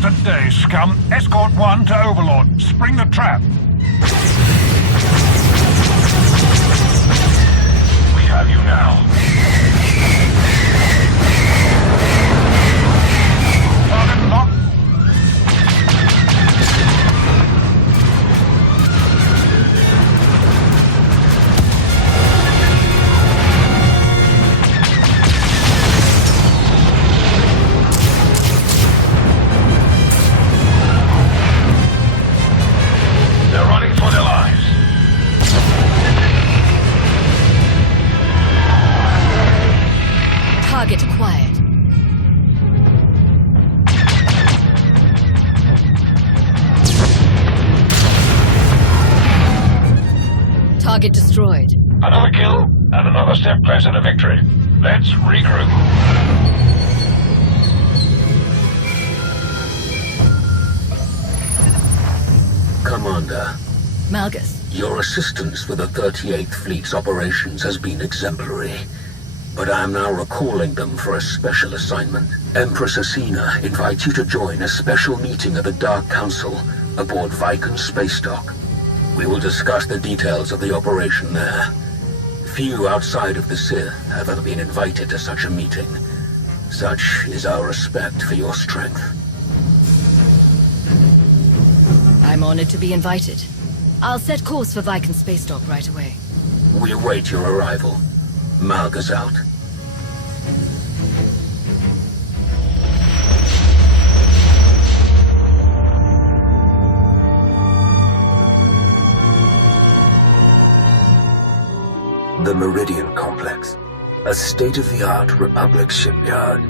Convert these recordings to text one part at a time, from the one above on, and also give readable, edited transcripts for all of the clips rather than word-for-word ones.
Not today, scum. Escort 1 to Overlord. Spring the trap. We have you now. Target locked. Target acquired. Target destroyed. Another kill, and another step closer to victory. Let's regroup. Commander. Malgus. Your assistance with the 38th Fleet's operations has been exemplary. But I am now recalling them for a special assignment. Empress Asina invites you to join a special meeting of the Dark Council aboard Vikon space dock. We will discuss the details of the operation there. Few outside of the Sith have ever been invited to such a meeting. Such is our respect for your strength. I'm honored to be invited. I'll set course for Vikon space dock right away. We await your arrival. Malgus out. The Meridian Complex, a state-of-the-art Republic shipyard.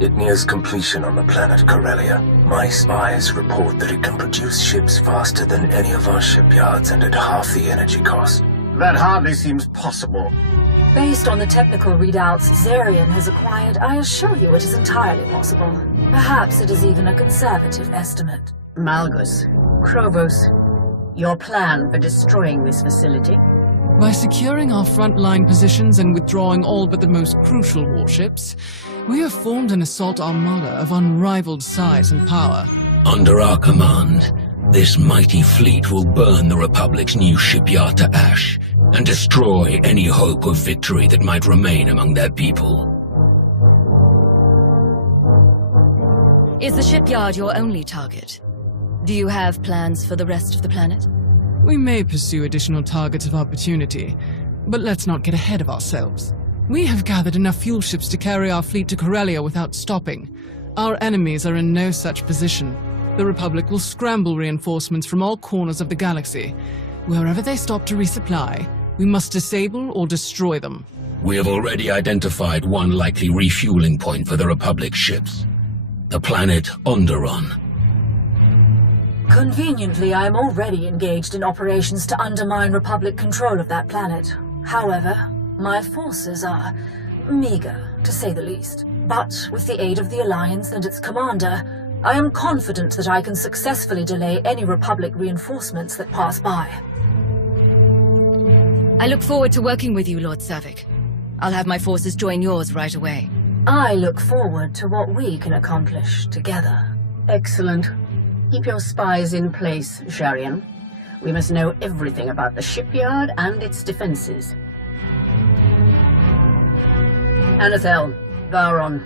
It nears completion on the planet Corellia. My spies report that it can produce ships faster than any of our shipyards and at half the energy cost. That hardly seems possible. Based on the technical readouts Zarian has acquired, I assure you it is entirely possible. Perhaps it is even a conservative estimate. Malgus, Krovos, your plan for destroying this facility? By securing our frontline positions and withdrawing all but the most crucial warships, we have formed an assault armada of unrivaled size and power. Under our command, this mighty fleet will burn the Republic's new shipyard to ash and destroy any hope of victory that might remain among their people. Is the shipyard your only target? Do you have plans for the rest of the planet? We may pursue additional targets of opportunity, but let's not get ahead of ourselves. We have gathered enough fuel ships to carry our fleet to Corellia without stopping. Our enemies are in no such position. The Republic will scramble reinforcements from all corners of the galaxy. Wherever they stop to resupply, we must disable or destroy them. We have already identified one likely refueling point for the Republic ships. The planet Onderon. Conveniently, I am already engaged in operations to undermine Republic control of that planet. However, my forces are meager, to say the least. But with the aid of the Alliance and its commander, I am confident that I can successfully delay any Republic reinforcements that pass by. I look forward to working with you, Lord Savik. I'll have my forces join yours right away. I look forward to what we can accomplish together. Excellent. Keep your spies in place, Zarian. We must know everything about the shipyard and its defenses. Anathel, Varon,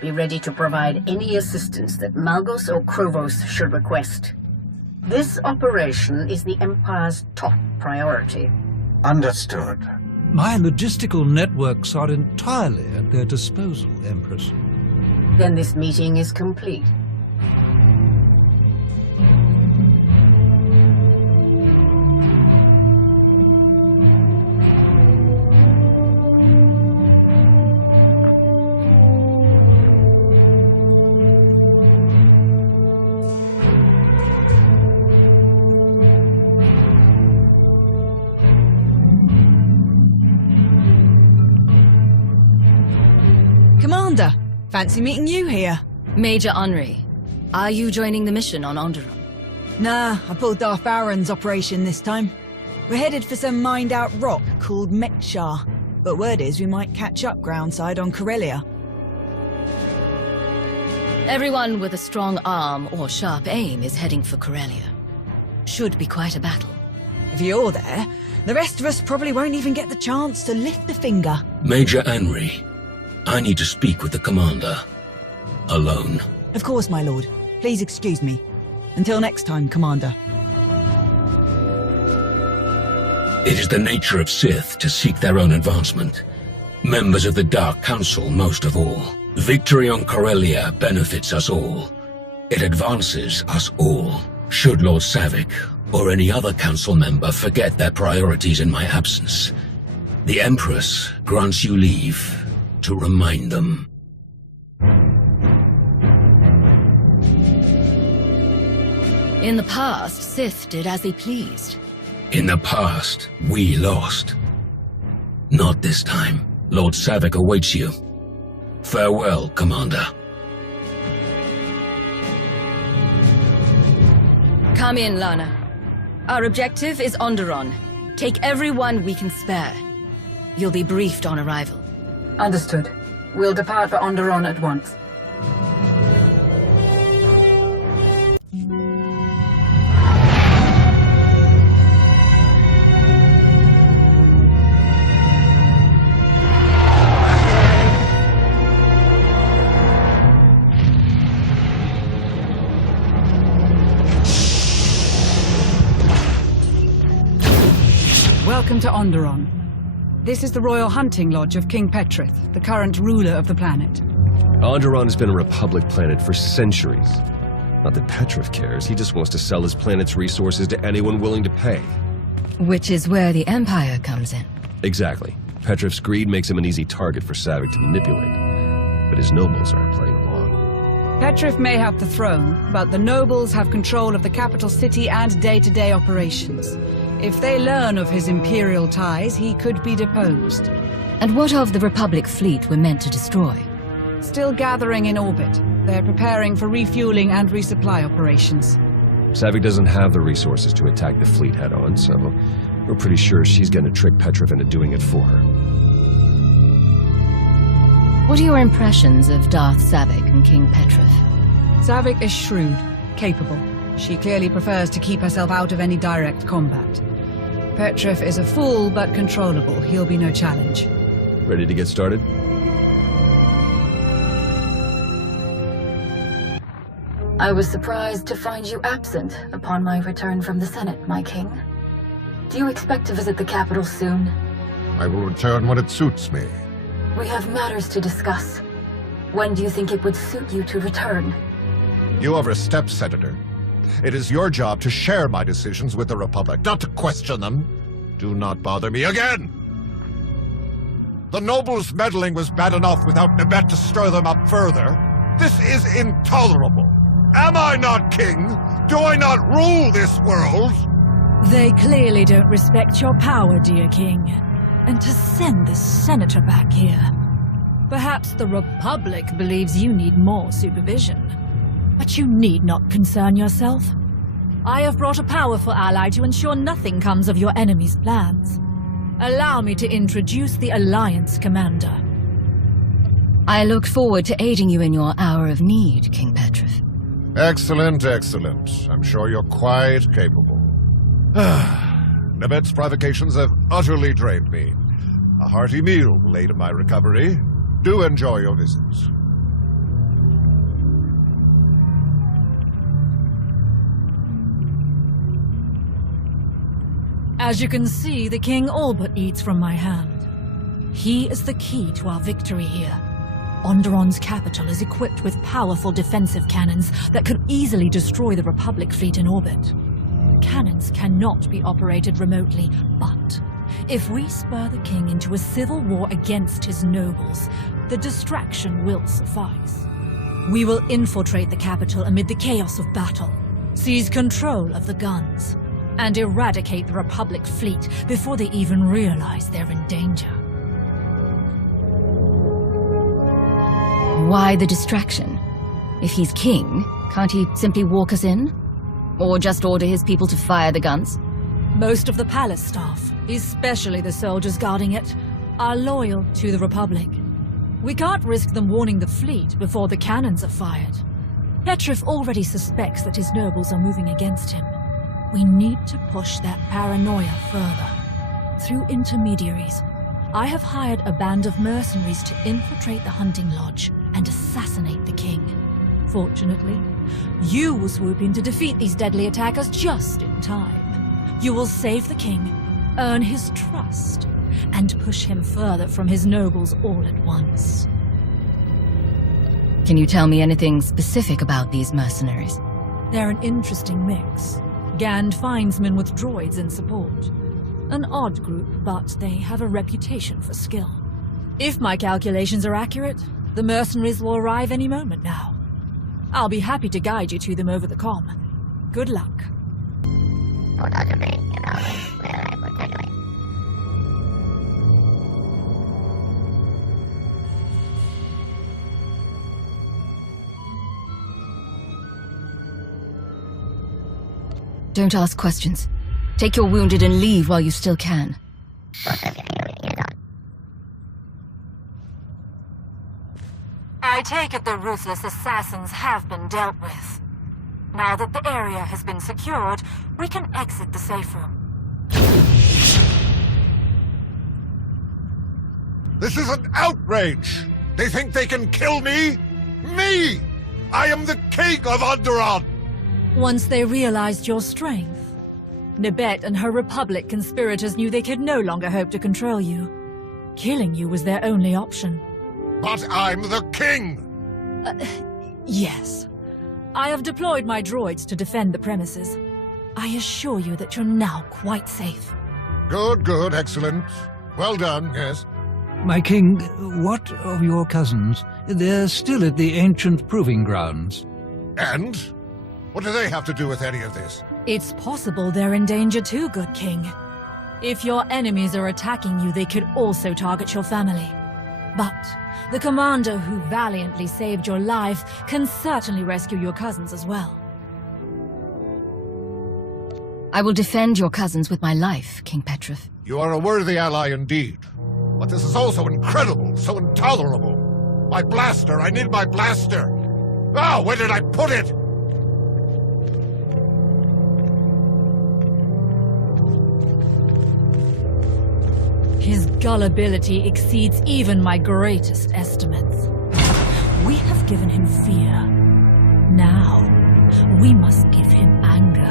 be ready to provide any assistance that Malgus or Krovos should request. This operation is the Empire's top priority. Understood. My logistical networks are entirely at their disposal, Empress. Then this meeting is complete. Commander, fancy meeting you here. Major Henri, are you joining the mission on Onderon? Nah, I pulled Darth Aaron's operation this time. We're headed for some mined-out rock called Mekshar, but word is we might catch up groundside on Corellia. Everyone with a strong arm or sharp aim is heading for Corellia. Should be quite a battle. If you're there, the rest of us probably won't even get the chance to lift a finger. Major Henry, I need to speak with the commander. Alone. Of course, my lord. Please excuse me. Until next time, Commander. It is the nature of Sith to seek their own advancement. Members of the Dark Council most of all. Victory on Corellia benefits us all. It advances us all. Should Lord Savik or any other council member forget their priorities in my absence, the Empress grants you leave to remind them. In the past, Sith did as he pleased. In the past, we lost. Not this time. Lord Savik awaits you. Farewell, Commander. Come in, Lana. Our objective is Onderon. Take everyone we can spare. You'll be briefed on arrival. Understood. We'll depart for Onderon at once. Welcome to Onderon. This is the Royal Hunting Lodge of King Petrus, the current ruler of the planet. Onderon has been a Republic planet for centuries. Not that Petrus cares, he just wants to sell his planet's resources to anyone willing to pay. Which is where the Empire comes in. Exactly. Petrus' greed makes him an easy target for Savik to manipulate. But his nobles aren't playing along. Petrus may have the throne, but the nobles have control of the capital city and day-to-day operations. If they learn of his Imperial ties, he could be deposed. And what of the Republic fleet we're meant to destroy? Still gathering in orbit. They're preparing for refueling and resupply operations. Savik doesn't have the resources to attack the fleet head-on, so we're pretty sure she's gonna trick Petrus into doing it for her. What are your impressions of Darth Savik and King Petrus? Savik is shrewd, capable. She clearly prefers to keep herself out of any direct combat. Petrus is a fool, but controllable. He'll be no challenge. Ready to get started? I was surprised to find you absent upon my return from the Senate, my king. Do you expect to visit the capital soon? I will return when it suits me. We have matters to discuss. When do you think it would suit you to return? You overstep, Senator. It is your job to share my decisions with the Republic, not to question them. Do not bother me again! The nobles' meddling was bad enough without Nebet to stir them up further. This is intolerable. Am I not king? Do I not rule this world? They clearly don't respect your power, dear king. And to send this senator back here. Perhaps the Republic believes you need more supervision. But you need not concern yourself. I have brought a powerful ally to ensure nothing comes of your enemy's plans. Allow me to introduce the Alliance Commander. I look forward to aiding you in your hour of need, King Petrus. Excellent, excellent. I'm sure you're quite capable. Nebet's provocations have utterly drained me. A hearty meal will aid in my recovery. Do enjoy your visits. As you can see, the king all but eats from my hand. He is the key to our victory here. Onderon's capital is equipped with powerful defensive cannons that could easily destroy the Republic fleet in orbit. The cannons cannot be operated remotely, but if we spur the king into a civil war against his nobles, the distraction will suffice. We will infiltrate the capital amid the chaos of battle, seize control of the guns, and eradicate the Republic fleet before they even realize they're in danger. Why the distraction? If he's king, can't he simply walk us in? Or just order his people to fire the guns? Most of the palace staff, especially the soldiers guarding it, are loyal to the Republic. We can't risk them warning the fleet before the cannons are fired. Petrus already suspects that his nobles are moving against him. We need to push that paranoia further. Through intermediaries, I have hired a band of mercenaries to infiltrate the hunting lodge and assassinate the king. Fortunately, you will swoop in to defeat these deadly attackers just in time. You will save the king, earn his trust, and push him further from his nobles all at once. Can you tell me anything specific about these mercenaries? They're an interesting mix. Gand finds men with droids in support. An odd group, but they have a reputation for skill. If my calculations are accurate, the mercenaries will arrive any moment now. I'll be happy to guide you to them over the comm. Good luck. Don't ask questions. Take your wounded and leave while you still can. I take it the ruthless assassins have been dealt with. Now that the area has been secured, we can exit the safe room. This is an outrage! They think they can kill me? Me! I am the king of Onderon! Once they realized your strength, Nibet and her Republic conspirators knew they could no longer hope to control you. Killing you was their only option. But I'm the king! Yes. I have deployed my droids to defend the premises. I assure you that you're now quite safe. Good, good, excellent. Well done, yes. My king, what of your cousins? They're still at the ancient proving grounds. And? What do they have to do with any of this? It's possible they're in danger too, good king. If your enemies are attacking you, they could also target your family. But the commander who valiantly saved your life can certainly rescue your cousins as well. I will defend your cousins with my life, King Petrus. You are a worthy ally indeed. But this is all so incredible, so intolerable. My blaster, I need my blaster. Ah, where did I put it? His gullibility exceeds even my greatest estimates. We have given him fear. Now, we must give him anger.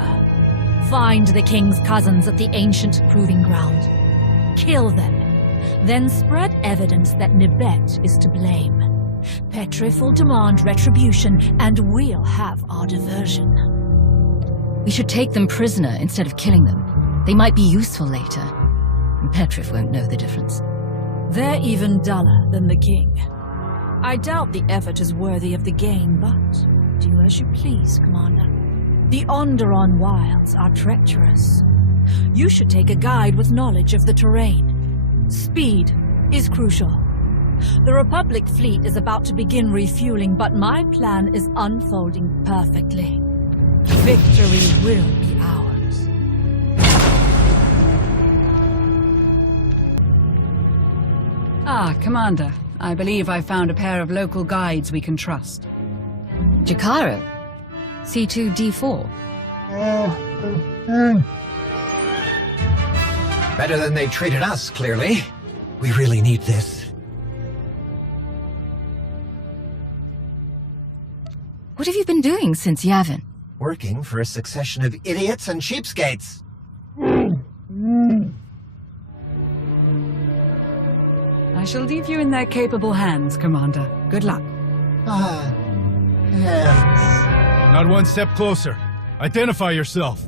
Find the king's cousins at the ancient proving ground. Kill them. Then spread evidence that Nibet is to blame. Petrus will demand retribution, and we'll have our diversion. We should take them prisoner instead of killing them. They might be useful later. And Petrus won't know the difference. They're even duller than the king. I doubt the effort is worthy of the gain, but do as you please, Commander. The Onderon wilds are treacherous. You should take a guide with knowledge of the terrain. Speed is crucial. The Republic fleet is about to begin refueling, but my plan is unfolding perfectly. Victory will be ours. Ah, Commander. I believe I found a pair of local guides we can trust. Jakaro? C2D4? Better than they treated us, clearly. We really need this. What have you been doing since Yavin? Working for a succession of idiots and cheapskates. I shall leave you in their capable hands, Commander. Good luck. Yes. Not one step closer. Identify yourself.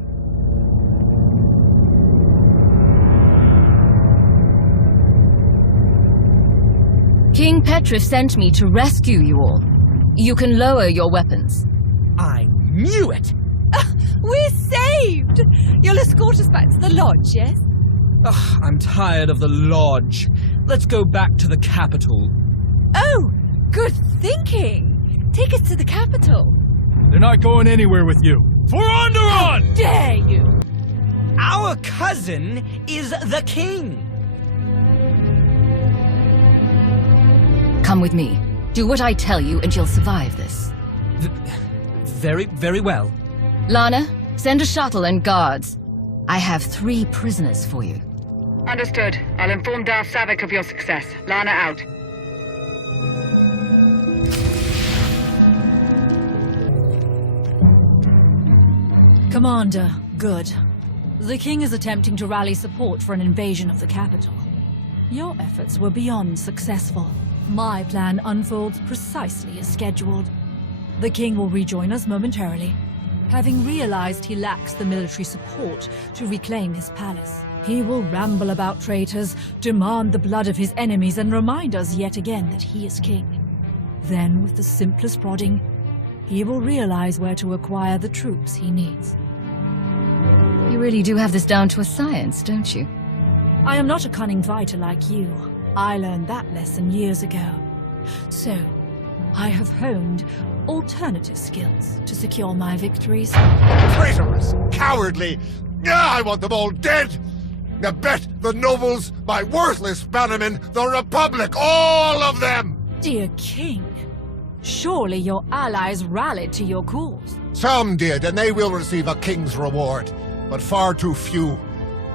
King Petrus sent me to rescue you all. You can lower your weapons. I knew it! We're saved! You'll escort us back to the lodge, yes? Ugh, I'm tired of the lodge. Let's go back to the capital. Oh, good thinking! Take us to the capital. They're not going anywhere with you. For Onderon! How dare you! Our cousin is the king! Come with me. Do what I tell you and you'll survive this. Very well. Lana, send a shuttle and guards. I have 3 prisoners for you. Understood. I'll inform Darth Savik of your success. Lana out. Commander, good. The King is attempting to rally support for an invasion of the capital. Your efforts were beyond successful. My plan unfolds precisely as scheduled. The King will rejoin us momentarily, having realized he lacks the military support to reclaim his palace. He will ramble about traitors, demand the blood of his enemies, and remind us yet again that he is king. Then, with the simplest prodding, he will realize where to acquire the troops he needs. You really do have this down to a science, don't you? I am not a cunning fighter like you. I learned that lesson years ago. So, I have honed alternative skills to secure my victories. Traitorous! Cowardly! I want them all dead! I bet the nobles, my worthless bannermen, the Republic, all of them! Dear King, surely your allies rallied to your cause. Some did, and they will receive a king's reward, but far too few.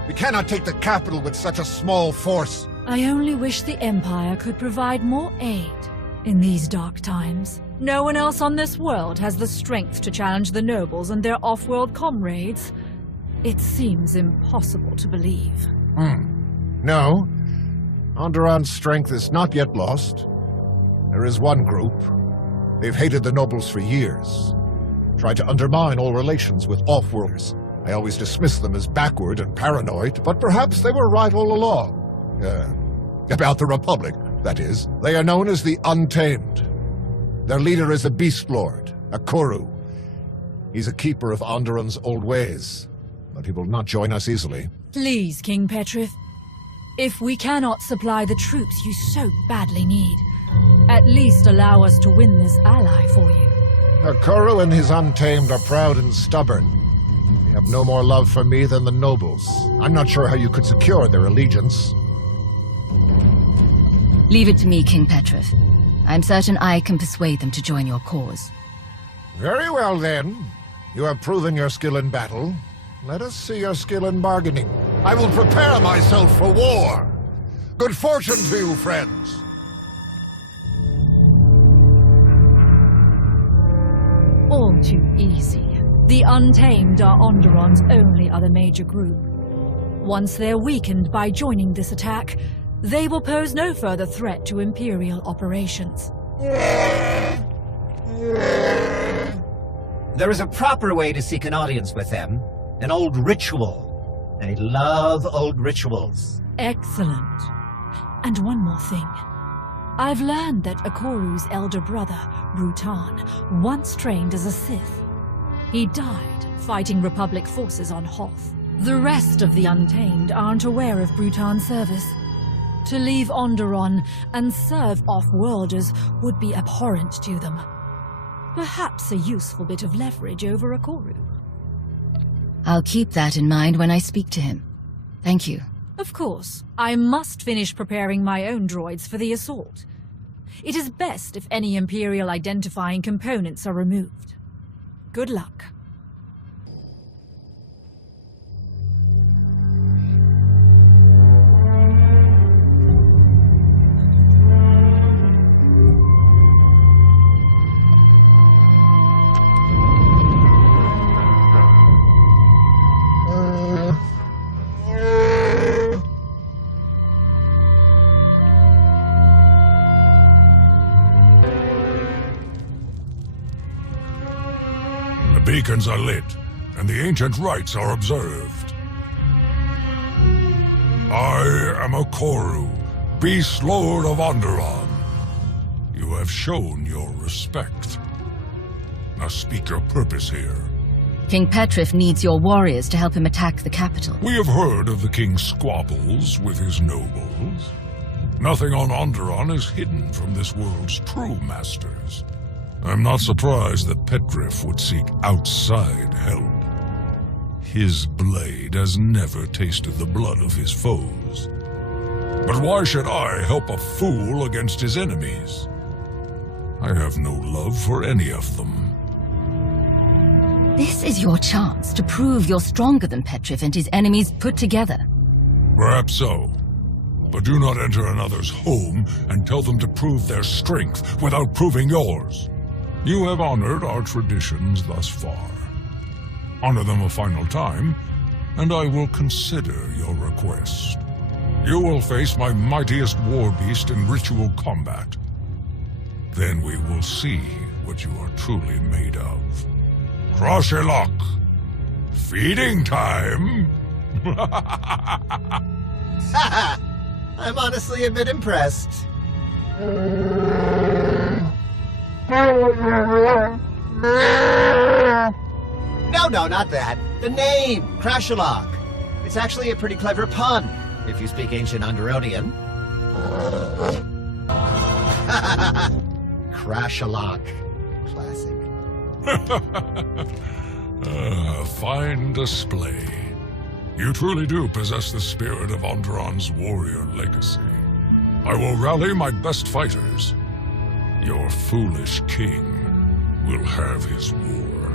We cannot take the capital with such a small force. I only wish the Empire could provide more aid in these dark times. No one else on this world has the strength to challenge the nobles and their off-world comrades. It seems impossible to believe. No. Onderon's strength is not yet lost. There is one group. They've hated the nobles for years. Tried to undermine all relations with off-worlders. I always dismissed them as backward and paranoid, but perhaps they were right all along. About the Republic, that is. They are known as the Untamed. Their leader is a Beast Lord, a Koru. He's a keeper of Onderon's old ways, but he will not join us easily. Please, King Petrus. If we cannot supply the troops you so badly need, at least allow us to win this ally for you. The Koru and his Untamed are proud and stubborn. They have no more love for me than the nobles. I'm not sure how you could secure their allegiance. Leave it to me, King Petrus. I'm certain I can persuade them to join your cause. Very well, then. You have proven your skill in battle. Let us see your skill in bargaining. I will prepare myself for war. Good fortune to you, friends. All too easy. The Untamed are Onderon's only other major group. Once they're weakened by joining this attack, they will pose no further threat to Imperial operations. There is a proper way to seek an audience with them. An old ritual. They love old rituals. Excellent. And one more thing. I've learned that Akoru's elder brother, Brutan, once trained as a Sith. He died fighting Republic forces on Hoth. The rest of the Untamed aren't aware of Brutan's service. To leave Onderon and serve off-worlders would be abhorrent to them. Perhaps a useful bit of leverage over Akoru. I'll keep that in mind when I speak to him. Thank you. Of course. I must finish preparing my own droids for the assault. It is best if any Imperial identifying components are removed. Good luck. Beacons are lit, and the ancient rites are observed. I am a Koru, Beast Lord of Onderon. You have shown your respect. Now speak your purpose here. King Petrus needs your warriors to help him attack the capital. We have heard of the king's squabbles with his nobles. Nothing on Onderon is hidden from this world's true masters. I'm not surprised that Petrus would seek outside help. His blade has never tasted the blood of his foes. But why should I help a fool against his enemies? I have no love for any of them. This is your chance to prove you're stronger than Petrus and his enemies put together. Perhaps so. But do not enter another's home and tell them to prove their strength without proving yours. You have honored our traditions thus far. Honor them a final time, and I will consider your request. You will face my mightiest war beast in ritual combat. Then we will see what you are truly made of. Croshelok! Feeding time! I'm honestly a bit impressed. No, not that. The name, Crashalok. It's actually a pretty clever pun, if you speak ancient Underonian. Crashalok. Classic. Fine display. You truly do possess the spirit of Onderon's warrior legacy. I will rally my best fighters. Your foolish king will have his war.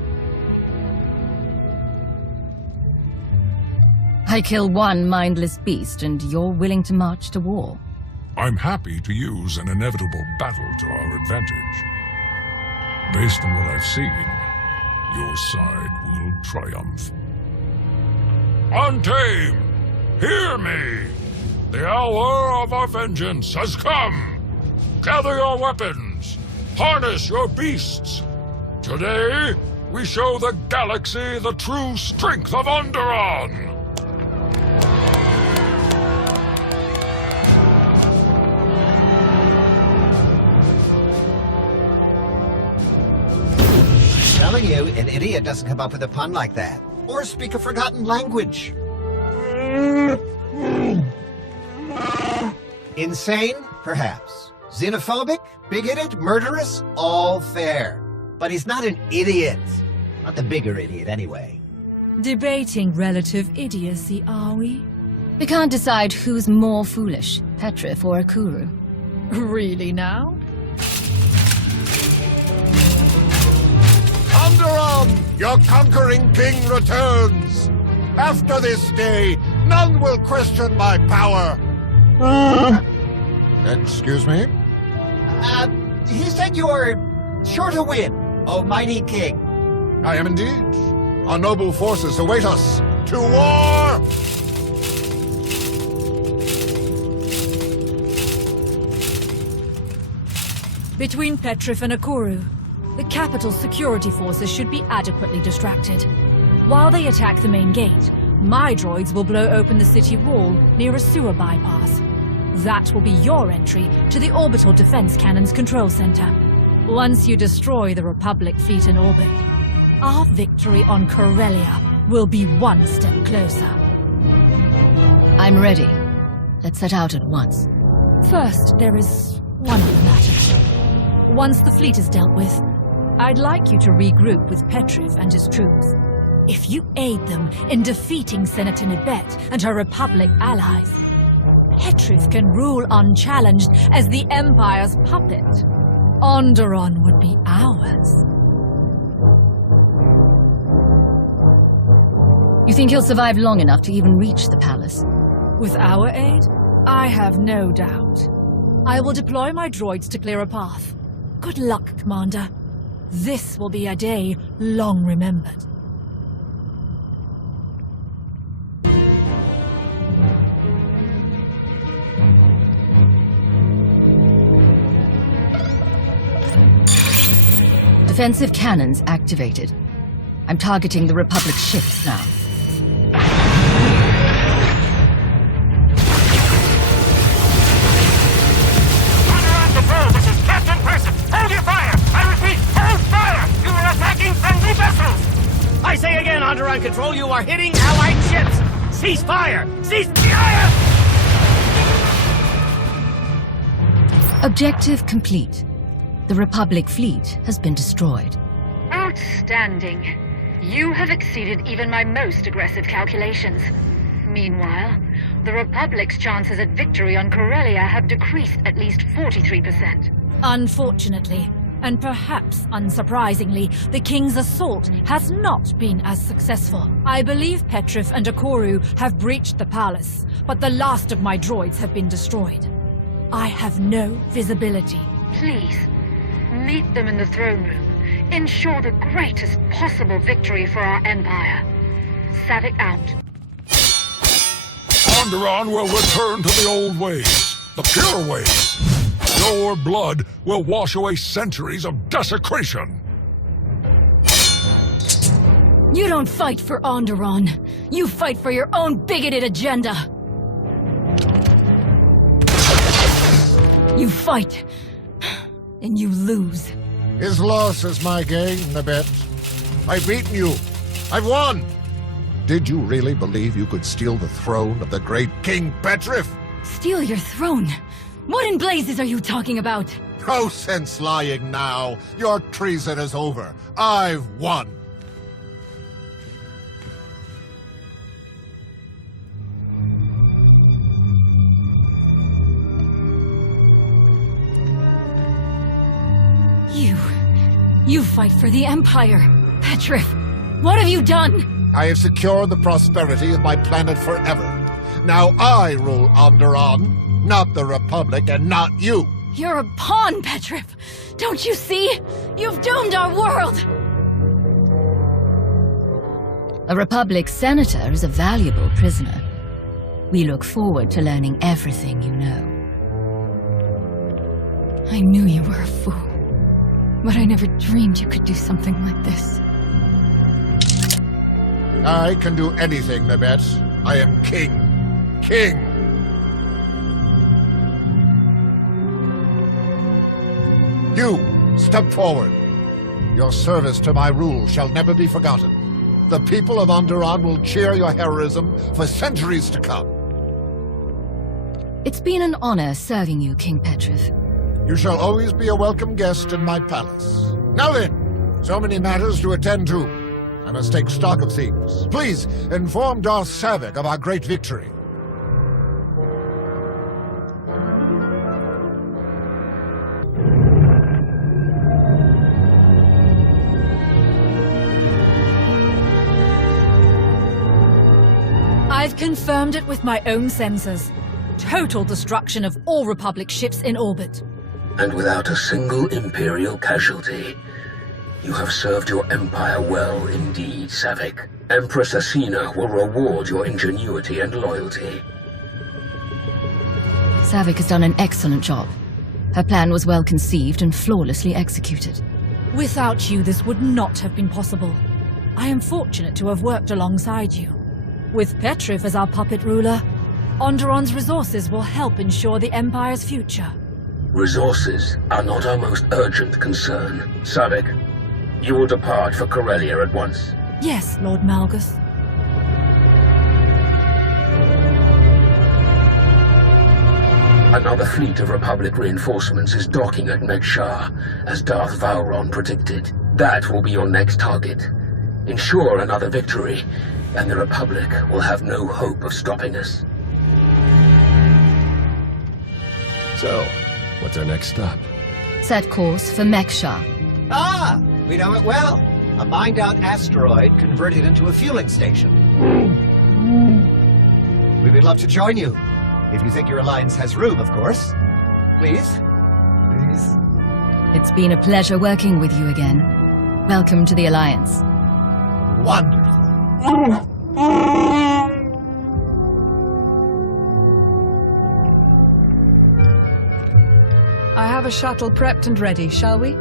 I kill one mindless beast, and you're willing to march to war. I'm happy to use an inevitable battle to our advantage. Based on what I've seen, your side will triumph. Untamed! Hear me! The hour of our vengeance has come! Gather your weapons! Harness your beasts! Today, we show the galaxy the true strength of Onderon! Telling you, an idiot doesn't come up with a pun like that, or speak a forgotten language. Insane? Perhaps. Xenophobic? Bigoted? Murderous? All fair. But he's not an idiot. Not the bigger idiot, anyway. Debating relative idiocy, are we? We can't decide who's more foolish, Petrus or Akuru. Really now? Onderon, your conquering king returns. After this day, none will question my power. Excuse me? He said you're sure to win, O mighty king. I am indeed. Our noble forces await us. To war! Between Petrus and Akuru, the capital's security forces should be adequately distracted. While they attack the main gate, my droids will blow open the city wall near a sewer bypass. That will be your entry to the Orbital Defense Cannon's control center. Once you destroy the Republic fleet in orbit, our victory on Corellia will be one step closer. I'm ready. Let's set out at once. First, there is one other matter. Once the fleet is dealt with, I'd like you to regroup with Petrus and his troops. If you aid them in defeating Senator Nibet and her Republic allies, Petrus can rule unchallenged as the Empire's puppet. Onderon would be ours. You think he'll survive long enough to even reach the palace? With our aid, I have no doubt. I will deploy my droids to clear a path. Good luck, Commander. This will be a day long remembered. Defensive cannons activated. I'm targeting the Republic ships now. Underon Patrol, this is Captain Petrus. Hold your fire! I repeat, hold fire! You are attacking friendly vessels! I say again, Onderon Control, you are hitting Allied ships! Cease fire! Cease fire! Objective complete. The Republic fleet has been destroyed. Outstanding. You have exceeded even my most aggressive calculations. Meanwhile, the Republic's chances at victory on Corellia have decreased at least 43%. Unfortunately, And perhaps unsurprisingly, the King's assault has not been as successful. I believe Petrus and Akoru have breached the palace, but the last of my droids have been destroyed. I have no visibility. Please, meet them in the throne room. Ensure the greatest possible victory for our Empire. Savik out. Onderon will return to the old ways, the pure ways. Your blood will wash away centuries of desecration. You don't fight for Onderon. You fight for your own bigoted agenda. You fight, and you lose. His loss is my gain, Nabet. I've beaten you. I've won. Did you really believe you could steal the throne of the great King Petrus? Steal your throne? What in blazes are you talking about? No sense lying now. Your treason is over. I've won. You fight for the Empire. Petrus, what have you done? I have secured the prosperity of my planet forever. Now I rule Onderon, not the Republic and not you. You're a pawn, Petrus. Don't you see? You've doomed our world. A Republic senator is a valuable prisoner. We look forward to learning everything you know. I knew you were a fool. But I never dreamed you could do something like this. I can do anything, Nabet. I am king. King! You, step forward. Your service to my rule shall never be forgotten. The people of Onderon will cheer your heroism for centuries to come. It's been an honor serving you, King Petrus. You shall always be a welcome guest in my palace. Now then, so many matters to attend to. I must take stock of things. Please, inform Darth Savik of our great victory. I've confirmed it with my own sensors. Total destruction of all Republic ships in orbit. And without a single Imperial casualty. You have served your Empire well indeed, Savik. Empress Asina will reward your ingenuity and loyalty. Savik has done an excellent job. Her plan was well conceived and flawlessly executed. Without you, this would not have been possible. I am fortunate to have worked alongside you. With Petrus as our puppet ruler, Onderon's resources will help ensure the Empire's future. Resources are not our most urgent concern. Savik, you will depart for Corellia at once. Yes, Lord Malgus. Another fleet of Republic reinforcements is docking at Megshar, as Darth Vowron predicted. That will be your next target. Ensure another victory, and the Republic will have no hope of stopping us. So, what's our next stop? Set course for Megshar. Ah, we know it well. A mined-out asteroid converted into a fueling station. We would love to join you. If you think your alliance has room, of course. Please? Please? It's been a pleasure working with you again. Welcome to the Alliance. Wonderful. I have a shuttle prepped and ready, shall we?